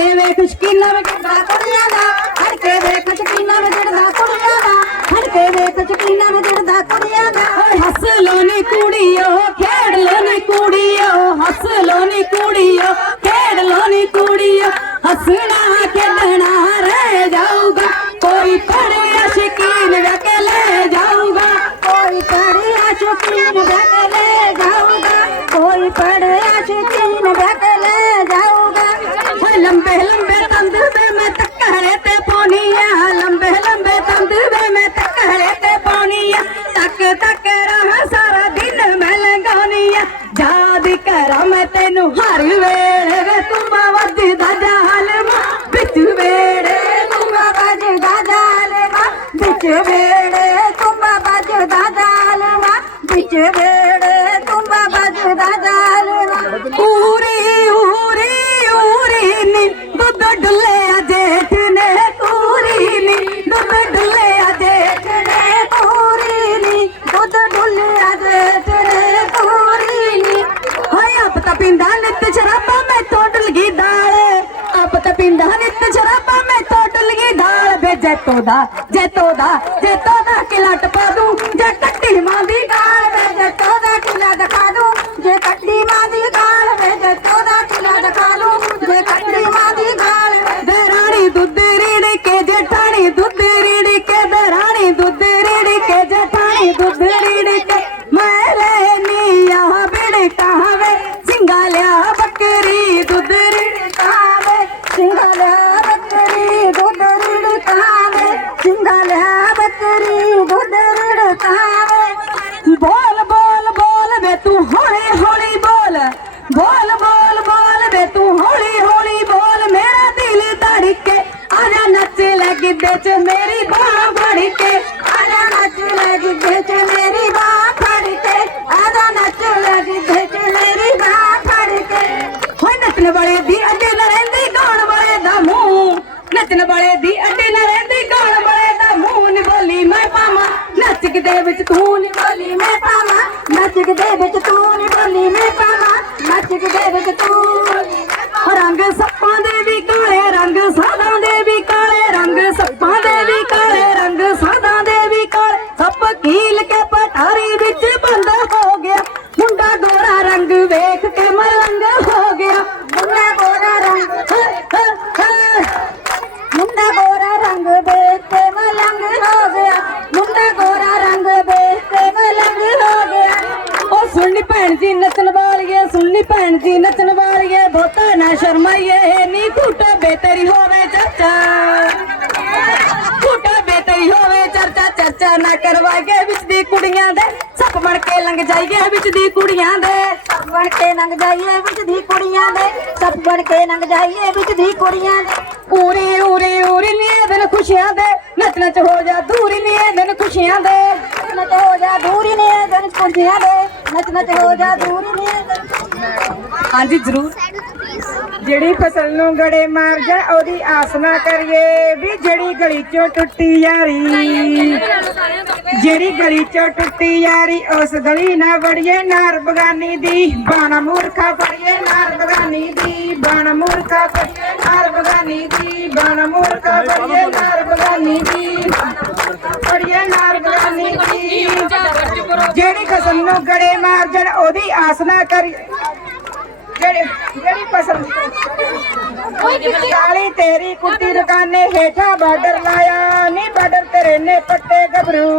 ਕੇ ਵੇਖ ਸ਼ਕੀਨਾ ਵਿੱਚ ਕੁੜੀਆਂ ਦਾ ਫੜ ਕੇ ਵੇਖ ਸ਼ਕੀਨਾ ਵਿੱਚ ਕੁੜੀਆਂ ਦਾ ਫੜ ਕੇ ਵੇਖ ਸ਼ਕੀਨਾ ਵਿੱਚ ਕੁੜੀਆਂ ਦਾ। ਹੱਸ ਲੋ ਨੀ ਕੁੜੀਓ, ਖੇਡ ਲੋ ਨੀ ਕੁੜੀਓ, ਹੱਸ ਲੋ ਨੀ ਕੁੜੀਓ, ਖੇਡ ਲੋ ਨੀ ਕੁੜੀਓ, ਹੱਸਣਾ, ਖੇਡਣਾ। ਮੈਂ ਹਰ ਵੇਲੇ ਵੇ ਤੂੰ ਮਾ ਜਾਲਮਾ ਵਿੱਚ ਵੇੜੇ ਤੂੰ ਮਾ ਵੱਜਦਾ ਜਾਲਮਾ ਵਿੱਚ ਵੇੜੇ ਤੂੰ ਮਾ ਵੱਜਦਾ ਜਾਲਮਾ ਵਿੱਚ ਵੇੜੇ ਤੂੰ ਮਾ ਵੱਜਦਾ ਜਾਲਮਾ ਪੂਰੀ ਉਰੀ ਉਰੀ ਨੀ ਦੁੱਧ ਡੁੱਲਿਆ ਜੈਤੋ ਦਾ ਜੈਤੋ ਦਾ ਜੈਤੋ ਦਾ ਕਿਲਾ ਟਪਾ ਦੂੰ। ਜੇ ਕੱਟੀ ਮਾਂ ਦੀ ਗਾਲ ਵੇ ਜੈਤੋ ਦਾ ਕਿਲਾ ਦਿਖਾ ਦੂੰ। ਜੇ ਕੱਟੀ ਮਾਂ ਦੀ ਗਾਲ ਵੇ ਜੈਤੋ ਦਾ ਕਿਲਾ ਦਿਖਾ ਦੂੰ। ਜੇ ਕੱਟੀ ਮਾਂ ਦੀ ਗਾਲ ਵੇ ਰਾਣੀ ਦੁੱਧ ਰੀੜ ਕੇ ਜਠਾਣੀ ਦੁੱਧ ਨੀ- ਰੰਗ ਵਿੱਚ ਦੀ ਕੁੜੀਆਂ ਦੇ ਸੱਪ ਬਣ ਕੇ ਲੰਘ ਜਾਈਏ ਵਿੱਚ ਦੀ ਕੁੜੀਆਂ ਦੇ। ਸੱਪ ਬਣ ਕੇ ਲੰਘ ਜਾਈਏ ਵਿੱਚ ਦੀ ਕੁੜੀਆਂ ਦੇ ਸੱਪ ਬਣ ਕੇ ਲੰਘ ਜਾਈਏ ਵਿੱਚ ਦੀ ਕੁੜੀਆਂ ਦੇ। ਉਰੇ ਉਰੇ ਉਰੇ ਨੀ ਦਿਨ ਖੁਸ਼ੀਆਂ ਦੇ ਨੱਚ ਨੱਚ ਹੋ ਜਾ ਦੂਰੀ ਨੀ ਦਿਨ ਖੁਸ਼ੀਆਂ ਦੇ। ਨੱਚ ਨੱਚ ਹੋ ਜਾ ਦੂਰੀ ਨੀ ਦਿਨ ਖੁਸ਼ੀਆਂ ਦੇ ਨੱਚ ਨੱਚ ਹੋ ਜਾ ਦੂਰੀ ਨੀ ਹਾਂਜੀ ਜ਼ਰੂਰ। ਜਿਹੜੀ ਫਸਲ ਨੂੰ ਗੜੇ ਮਾਰ ਜਾ ਉਹਦੀ ਆਸ ਨਾ ਕਰੀਏ ਵੀ ਜਿਹੜੀ ਗਲੀ ਚੋਂ ਟੁੱਟੀ ਯਾਰੀ ਜਿਹੜੀ ਗਲੀ ਚੋਂ ਟੁੱਟੀ ਯਾਰੀ ਉਸ ਗਲੀ ਨਾ ਵੜੀਏ ਨਾਰ ਬਗਾਨੀ ਦੀ। ਬਾਣਾ ਮੂਰਖਾ ਫੜੀਏ ਨਾਰ ਬਗਾਨੀ ਦੀ। ਬਾਣਾ ਮੂਰਖਾ ਫੜੀਏ ਨਾਰ ਬਗਾਨੀ ਦੀ। ਬਾਣਾ ਮੂਰਖਾ ਫੜੀਏ ਨਾਰ ਬਗਾਨੀ ਦੀ। ਫੜੀਏ ਨਾਰ ਬਗਾਨੀ ਦੀ। ਜਿਹੜੀ ਫਸਲ ਨੂੰ ਗੜੇ ਮਾਰ ਜਾਣ ਉਹਦੀ ਆਸ ਨਾ ਕਰੀ। ਜਿਹੜੀ ਜਿਹੜੀ ਫਸਲ ਕਾਲੀ ਤੇਰੀ ਕੁੱਤੀ ਦੁਕਾਨੇ ਹੇਠਾਂ ਬਾਰਡਰ ਲਾਇਆ। ਨੀ ਬਾਰਡਰ ਤੇਰੇ ਨੇ ਪੱਟੇ ਗੱਭਰੂ।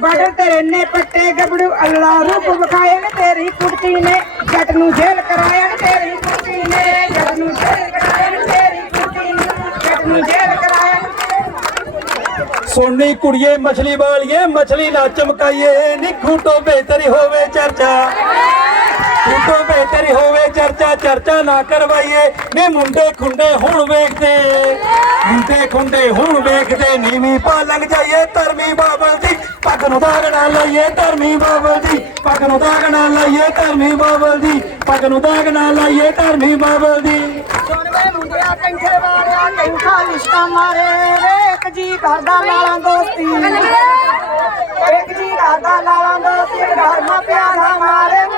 ਬਾਰਡਰ ਤੇਰੇ ਨੇ ਪੱਟੇ ਗੱਭਰੂ। ਅੱਲਾ ਰੂਪ ਵਿਖਾਏ ਨੇ ਤੇਰੀ ਕੁੱਤੀ ਨੇ। ਜੱਟ ਨੂੰ ਜੇਲ੍ਹ ਕਰਾਇਆ ਨੇ ਤੇਰੀ ਕੁੱਤੀ ਨੇ। ਜੱਟ ਨੂੰ ਜੇਲ੍ਹ ਕਰਾਇਆ ਨੇ ਤੇਰੀ ਕੁੱਤੀ ਨੇ। ਜੱਟ ਨੂੰ ਜੇਲ੍ਹ ਕਰਾਇਆ ਸੋਨੀ ਕੁੜੀਏ, ਮਛਲੀ ਵਾਲੀਏ, ਮਛਲੀ ਨਾ ਚਮਕਾਈਏ। ਨੀ ਖੂਟੋ ਬੇਤਰੀ ਹੋਵੇ ਚਰਚਾ। ਖੂਟੋ ਬੇਤਰੀ ਹੋਵੇ ਚਰਚਾ ਚਰਚਾ ਨਾ ਕਰਵਾਈਏ। ਨੀ ਮੁੰਡੇ ਖੁੰਡੇ ਹੁਣ ਵੇਖਦੇ। ਮੁੰਡੇ ਖੁੰਡੇ ਹੁਣ ਵੇਖਦੇ। ਨੀਵੀਂ ਪਾ ਲੰਘ ਜਾਈਏ ਧਰਮੀ ਬਾਬਲ ਦੀ। ਪੱਗ ਨੂੰ ਦਾਗ ਨਾ ਲਾਈਏ ਧਰਮੀ ਬਾਬਲ ਦੀ। ਪੱਗ ਨੂੰ ਦਾਗ ਨਾ ਲਾਈਏ ਧਰਮੀ ਬਾਬਲ ਦੀ। ਪੱਗ ਨੂੰ ਦਾਗ ਨਾ ਲਾਈਏ ਧਰਮੀ ਬਾਬਲ ਦੀ। ਸੁਣਵੇ ਮੁੰਡਿਆ ਕੰਠੇ ਵਾਲਿਆ ਕੰਠਾ ਲਿਸ਼ਕਾ ਮਾਰੇ। ਵੇਖ ਜੀ ਕਰਦਾ ਲਾਲਾਂ ਦੋਸਤੀ। ਇੱਕ ਜੀ ਕਰਦਾ ਲਾਲਾਂ ਦੋਸਤੀ ਘਰ ਮਾ ਪਿਆਰਾ ਮਾਰੇ।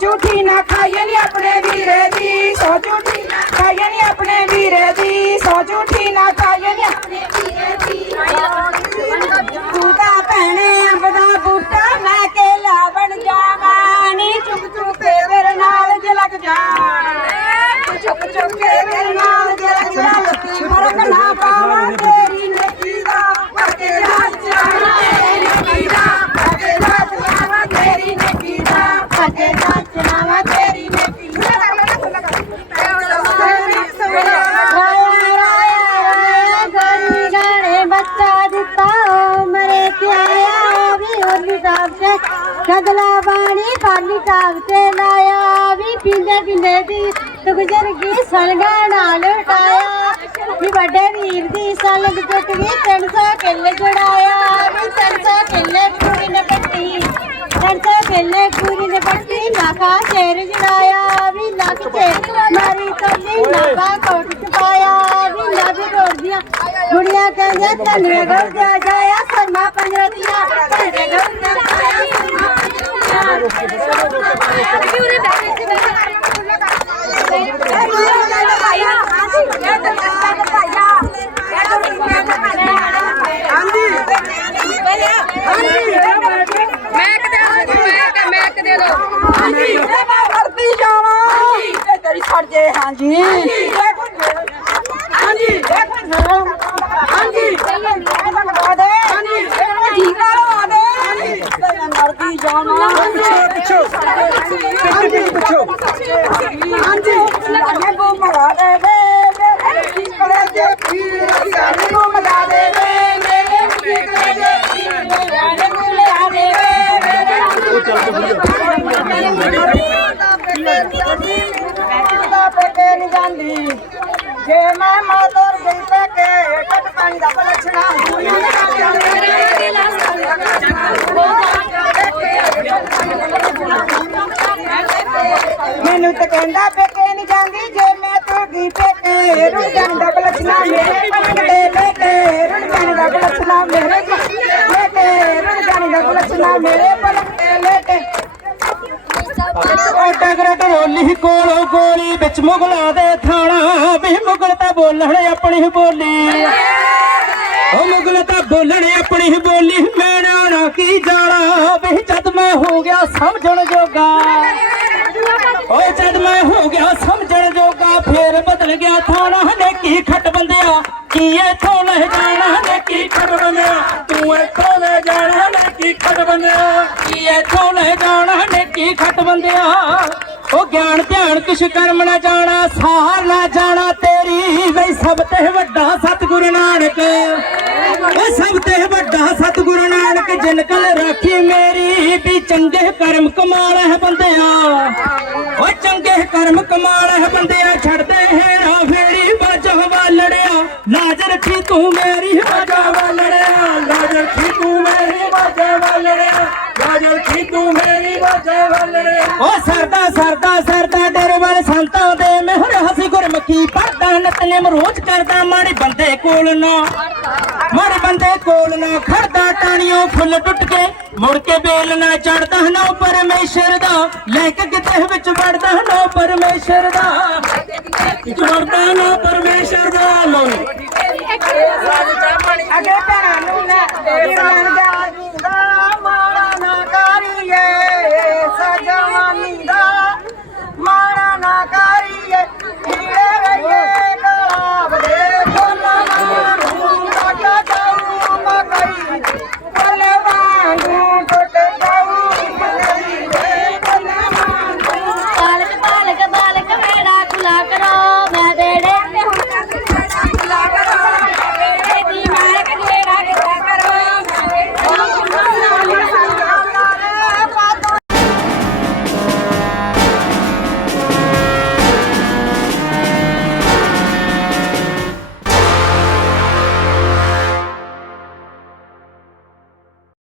ਝੂਠੀ ਨਾ ਖਾਈਏ ਨਹੀਂ ਆਪਣੇ ਵੀਰੇ ਦੀ, ਸੌ ਝੂਠੀ ਨਾ ਖਾਈਏ ਨਹੀਂ ਆਪਣੇ ਵੀਰੇ ਦੀ, ਸੌ ਝੂਠੀ ਨਾ ਖਾਈਏ ਨਹੀਂ ਆਪਣੇ ਵੀਰੇ ਦੀ। ਤੂੰ ਤਾਂ ਭੈਣੇ ਅੰਬ ਦਾ ਬੂਟਾ, ਮੈਂ ਕੇਲਾ ਬਣ ਜਾਵਾਂ, ਨੀ ਚੁੱਕ ਚੁੱਕ ਕੇ ਮੇਰੇ ਨਾਲ ਜਲਕ ਜਾ ਚੁੱਕ ਚੁੱਕ ਕੇ ਮੇਰੇ ਨਾਲ ਜਲਕ ਜਾ ਲੱਤੀ ਫ਼ਰਕ ਨਾ ਪਾਵਾਂ ਤੇਰੀ ਨੇਕੀ ਦਾ ਕਰਕੇ ਰਾਜ ਜਾਵਾਂ ਤੇਰੀ ਨੇਕੀ ਦਾ ਕਰਕੇ ਰਾਜ ਜਾਵਾਂ ਤੇਰੀ ਨੇਕੀ ਦਾ ਕਰਕੇ ਰਾਜ ਜਾਵਾਂ ਤੇਰੀ ਨੇਕੀ ਗਰੀ ਗਾਣੇ ਬੱਚਾ ਦਿੱਤਾ ਮਰੇ ਤੇ ਆਇਆ ਵੀ ਹੋਲੀ ਸਾਹਿਬ ਤੇ ਕਦਲਾ ਬਾਣੀ ਪਾਲੀ ਸਾਹਿਬ ਲਾਇਆ, ਵੀ ਪਿੰਡੇ ਪਿੰਡੇ ਦੀ ਗੁਜ਼ਰ ਗਈ ਸਲਗਾ ਨਾਲ ਉਟਾਇਆ ਵੀ ਵੱਡੇ ਵੀਰ ਦੀ ਸਲਗ ਟੁੱਟ ਗਈ 300 ਕਿੱਲੇ ਜੜਾਇਆ। ਵੀ 300 ਕਿੱਲੇ ਕੁੜੀ ਨੇ ਪੱਟੀ 300 ਕਿੱਲੇ ਕੁੜੀ ਨੇ ਪੱਟੀ ਨਾਕਾ ਸ਼ੇਰ ਜੜਾਇਆ। ਵੀ ਨੱਕ ਤੇ ਮਾਰੀ ਤੱਲੀ ਨਾਕਾ ਕੋਟ ਚਪਾਇਆ ਵੀ ਨੱਕ ਤੋੜਦੀਆਂ ਕੁੜੀਆਂ ਕਹਿੰਦੇ ਤੰਨੇ ਗਲ ਜਾ ਜਾਇਆ ਸਰਮਾ ਪੰਜਰਤੀਆਂ ਤੰਨੇ ਗਲ ਜਾ ਜਾਇਆ ਸਰਮਾ ਹਾਂਜੀ। ਮੈਂ ਵਰਤੀ ਜਾਵਾਂ ਤੇ ਤੇਰੀ ਛੱਡ ਜੇ ਹਾਂਜੀ। ਹਾਂਜੀ ਹਾਂਜੀ ਲਗਵਾ ਦੇ ਹਾਂਜੀ ਠੀਕਾ ਲਵਾ ਦੇ ਤੇ ਮੈਂ ਮਰਦੀ ਜਾਵਾਂ ਪਿੱਛੋ ਪਿੱਛੋ ਪਿੱਛੋ ਹਾਂਜੀ ਲਾਗੇ ਕੋ ਮਗਾ ਦੇ ਵੇ ਠੀਕੜੇ ਜੇ ਪੀਰ ਸਾਡੇ ਕੋ ਮਗਾ ਦੇ ਵੇ ਮੇਰੇ ਠੀਕੜੇ ਜੇ ਪੀਰ ਮੇਰੇ ਕੋ ਲਿਆ ਦੇ ਪੇਕੇ ਨਹੀਂ ਜਾਂਦੀ ਜੇ ਮੈਂ ਮਾਤਰ ਗਈ ਪੇਕੇ ਕੱਟ ਪਾਣੀ ਦਾ ਬਲਛਣਾ ਮੈਨੂੰ ਤਾਂ ਕਹਿੰਦਾ ਪੇਕੇ ਨਹੀਂ ਜਾਂਦੀ, ਜੇ ਮੈਂ ਤੂੰ ਗਈ ਪੇਕੇ। ਰੁੜ ਜਾਂਦਾ ਬਲਛਣਾ ਮੇਰੇ ਪਲਕ ਦੇ ਲੇਕੇ ਰੁੜ ਜਾਂਦਾ ਬਲਛਣਾ ਮੇਰੇ ਲੇਕੇ ਰੁੜ ਜਾਂਦਾ ਬਲਛਣਾ ਮੇਰੇ ਪਲਕ ਦੇ ਲੇਕੇ ਓ ਡਗਰ ਢੋਲੀ ਕੋਲੋਂ ਗੋਲੀ ਵਿੱਚ ਮੁਗਲਾਂ ਦੇ ਥਾਣਾ। ਵੀ ਮੁਗਲ ਤਾਂ ਬੋਲਣ ਆਪਣੀ ਬੋਲੀ। ਓ ਮੁਗਲ ਤਾਂ ਬੋਲਣ ਆਪਣੀ ਹੀ ਬੋਲੀ ਮੇਰਾ ਨਾ ਕੀ ਜਾਣਾ। ਵੀ ਜਦ ਮੈਂ ਹੋ ਗਿਆ ਸਮਝਣ ਜੋਗਾ। ਓ ਜਦ ਮੈਂ ਹੋ ਗਿਆ ਸਮਝਣ ਜੋਗਾ, ਫੇਰ ਬਦਲ ਗਿਆ ਥਾਣਾ। ਨੇ ਕੀ ਖੱਟ ਬੰਦਿਆ? ਕੀ ਇਥੋਂ ਲੈ ਜਾਣਾ? ਨੇ ਕੀ ਖੱਟ ਬੰਦਿਆ? ਤੂੰ ਇਥੋਂ ਲੈ ਜਾਣਾ? ਨੇ ਕੀ ਖੱਟ ਬੰਦਿਆ? ਕੀ ਇਥੋਂ ਲੈ ਜਾਣਾ? ਨੇ ਕੀ ਖੱਟ ਬੰਦਿਆ? ਉਹ ਗਿਆਨ ਧਿਆਨ ਕਿਛ ਕਰਮ ਨਾ ਜਾਣਾ, ਸਾਰ ਨਾ ਜਾਣਾ। ਤੇਰੀ ਵੇ ਸਭ ਤੇ ਵੱਡਾ ਸਤਿਗੁਰੂ ਨਾਨਕ। ਉਹ ਸਭ ਤੇ ਵੱਡਾ ਸਤਿਗੁਰੂ ਨਾਨਕ, ਜਿਨ ਕਲ ਰਾਖੀ ਮੇਰੀ, ਵੀ ਚੰਗੇ ਕਰਮ ਕਮਾਲ ਹੈ ਬੰਦਿਆ। ਕਰਮ ਕਮਾਲ ਹੈ ਬੰਦਿਆ, ਛੱਡਦੇ ਹੈਰਾ ਫੇਰੀ, ਬਾਜਾ ਵਾਲੜਿਆ। ਲਾਜ ਰੱਖੀ ਤੂੰ ਮੇਰੀ, ਬਾਜਾ ਵਾਲੜਿਆ। ਲਾਜ ਰੱਖੀ ਤੂੰ ਮੇਰੀ, ਬਾਜਾ ਵਾਲੜਿਆ। ਲਾਜ ਰੱਖੀ ਤੂੰ ਮੇਰੀ, ਬਾਜਾ ਵਾਲੜਿਆ। ਓ ਸਰਦਾ ਸਰਦਾ ਸਰਦਾ ਡਰਵਰ ਸੰਤਾਂ ਦੇ ਮਹਿਰ ਹਸੀ ਗੁਰਮੁਖੀ ਪੜਦਾ ਕਰਨੇ ਮਰੋਜ ਕਰਦਾ ਮਾੜੇ ਬੰਦੇ ਕੋਲ ਨਾ। ਮਾੜੇ ਬੰਦੇ ਕੋਲ ਨਾ ਖੜਦਾ ਟਾਣੀਆਂ ਫੁੱਲ ਟੁੱਟ ਕੇ। ਮੁੜ ਕੇ ਬੇਲ ਨਾ ਚੜਦਾ ਨਾ ਪਰਮੇਸ਼ਰ ਦਾ। ਲੈ ਕੇ ਕਿਤੇ ਵਿੱਚ ਵੜਦਾ ਨਾ ਪਰਮੇਸ਼ਰ ਦਾ। ਵਿੱਚ ਵੜਦਾ ਨਾ ਪਰਮੇਸ਼ਰ ਦਾ। ਲੋ ਅਗੇ ਭੈਣਾਂ ਨੂੰ ਨਾ ਮਾੜਾ